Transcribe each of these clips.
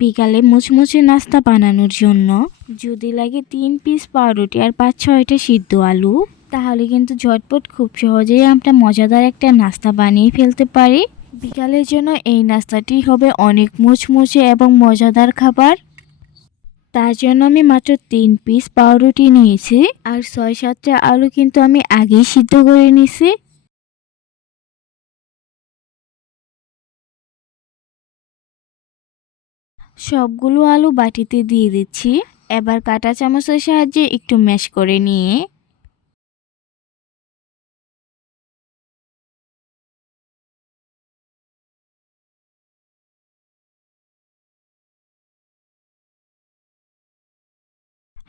বিকালে মুচমুচে নাস্তা বানানোর জন্য যদি লাগে 3 পিস পাউরুটি আর 5-6টা সিদ্ধ আলু, তাহলে কিন্তু ঝটপট খুব সহজেই আমরা মজাদার একটা নাস্তা বানিয়ে ফেলতে পারি। বিকালের জন্য এই নাস্তাটি হবে অনেক মুচমুচে এবং মজাদার খাবার। তার জন্য আমি মাত্র 3 পিস পাউরুটি নিয়েছি আর 6-7টা আলু কিন্তু আমি আগেই সিদ্ধ করে নিয়েছি। সবগুলো আলু বাটিতে দিয়ে দিচ্ছি। এবার কাঁটা চামচের সাহায্যে একটু ম্যাশ করে নিয়ে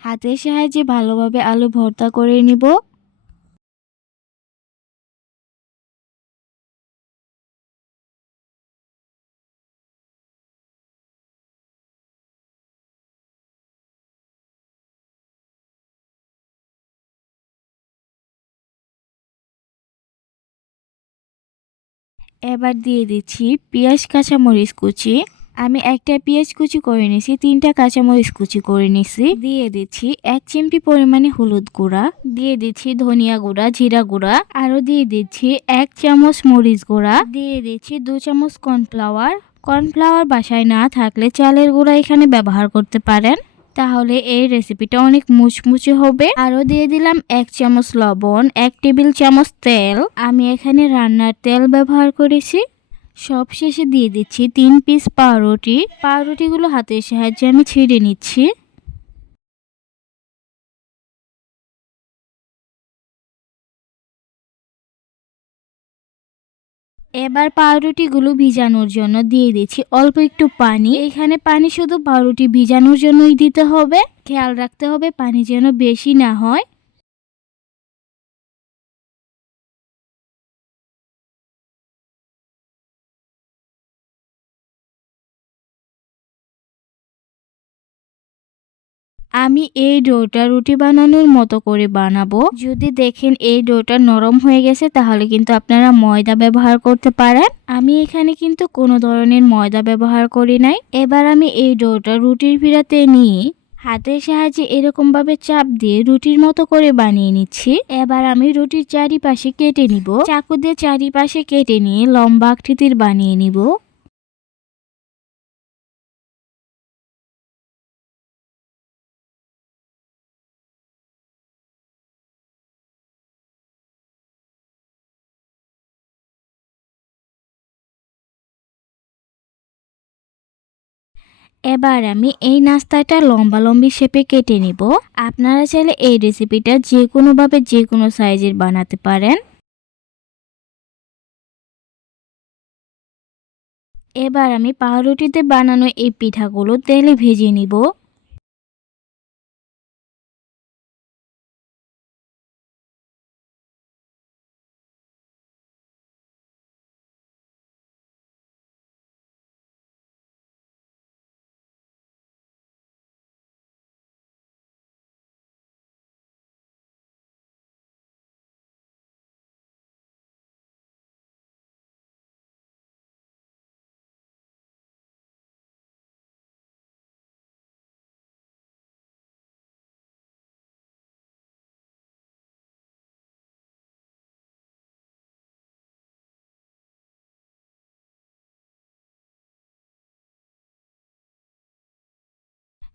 হাতের সাহায্যে ভালোভাবে আলু ভর্তা করে নিব। এবার দিয়ে দিচ্ছি পেঁয়াজ কাঁচামরিচ কুচি। আমি একটা পেঁয়াজ কুচি করে নিয়েছি, 3টা কাঁচামরিচ কুচি করে নিয়েছি। দিয়ে দিচ্ছি 1 চিমটি পরিমাণে হলুদ গুঁড়া, দিয়ে দিচ্ছি ধনিয়া গুঁড়া, জিরা গুঁড়া, আরও দিয়ে দিচ্ছি 1 চামচ মরিচ গুঁড়া, দিয়ে দিচ্ছি 2 চামচ কর্নফ্লাওয়ার। কর্নফ্লাওয়ার বাসায় না থাকলে চালের গুঁড়া এখানে ব্যবহার করতে পারেন, তাহলে এই রেসিপিটা অনেক মুচমুচে হবে। আরও দিয়ে দিলাম 1 চামচ লবণ, 1 টেবিল চামচ তেল। আমি এখানে রান্নার তেল ব্যবহার করেছি। সব শেষে দিয়ে দিচ্ছি 3 পিস পাউরুটি। পাউরুটিগুলো হাতের সাহায্যে আমি ছিঁড়ে নিচ্ছি। এবার পাউরুটিগুলো ভিজানোর জন্য দিয়ে দিচ্ছি অল্প একটু পানি। এখানে পানি শুধু পাউরুটি ভিজানোর জন্যই দিতে হবে, খেয়াল রাখতে হবে পানি যেন বেশি না হয়। আমি এই ডোটা রুটি বানানোর মতো করে বানাবো। যদি দেখেন এই ডোটা নরম হয়ে গেছে, তাহলে কিন্তু আপনারা ময়দা ব্যবহার করতে পারেন। আমি এখানে কিন্তু কোনো ধরনের ময়দা ব্যবহার করি নাই। এবার আমি এই ডোটা রুটির ফিরাতে নিয়ে হাতের সাহায্যে এরকম ভাবে চাপ দিয়ে রুটির মতো করে বানিয়ে নিচ্ছি। এবার আমি রুটির চারিপাশে কেটে নিব। চাকু দিয়ে চারিপাশে কেটে নিয়ে লম্বা আকৃতির বানিয়ে নিব। এবার আমি এই নাস্তাটা লম্বা শেপে কেটে নিব। আপনারা চাইলে এই রেসিপিটা যে কোনোভাবে যে কোনো সাইজের বানাতে পারেন। এবার আমি পাউরুটিতে বানানো এই পিঠাগুলো তেলে ভেজে নিব।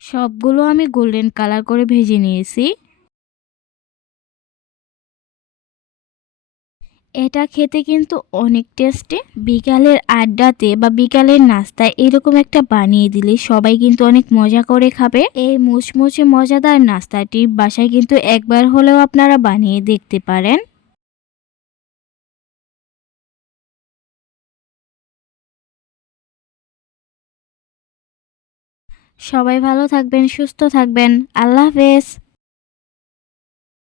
সবগুলো আমি গোল্ডেন কালার করে ভেজে নিয়েছি। এটা খেতে কিন্তু অনেক টেস্টি। বিকালের আড্ডাতে বা বিকালের নাস্তায় এরকম একটা বানিয়ে দিলে সবাই কিন্তু অনেক মজা করে খাবে। এই মুচমুচে মজাদার নাস্তাটি বাসায় কিন্তু একবার হলেও আপনারা বানিয়ে দেখতে পারেন। সবাই ভালো থাকবেন, সুস্থ থাকবেন। আল্লাহ হাফেজ।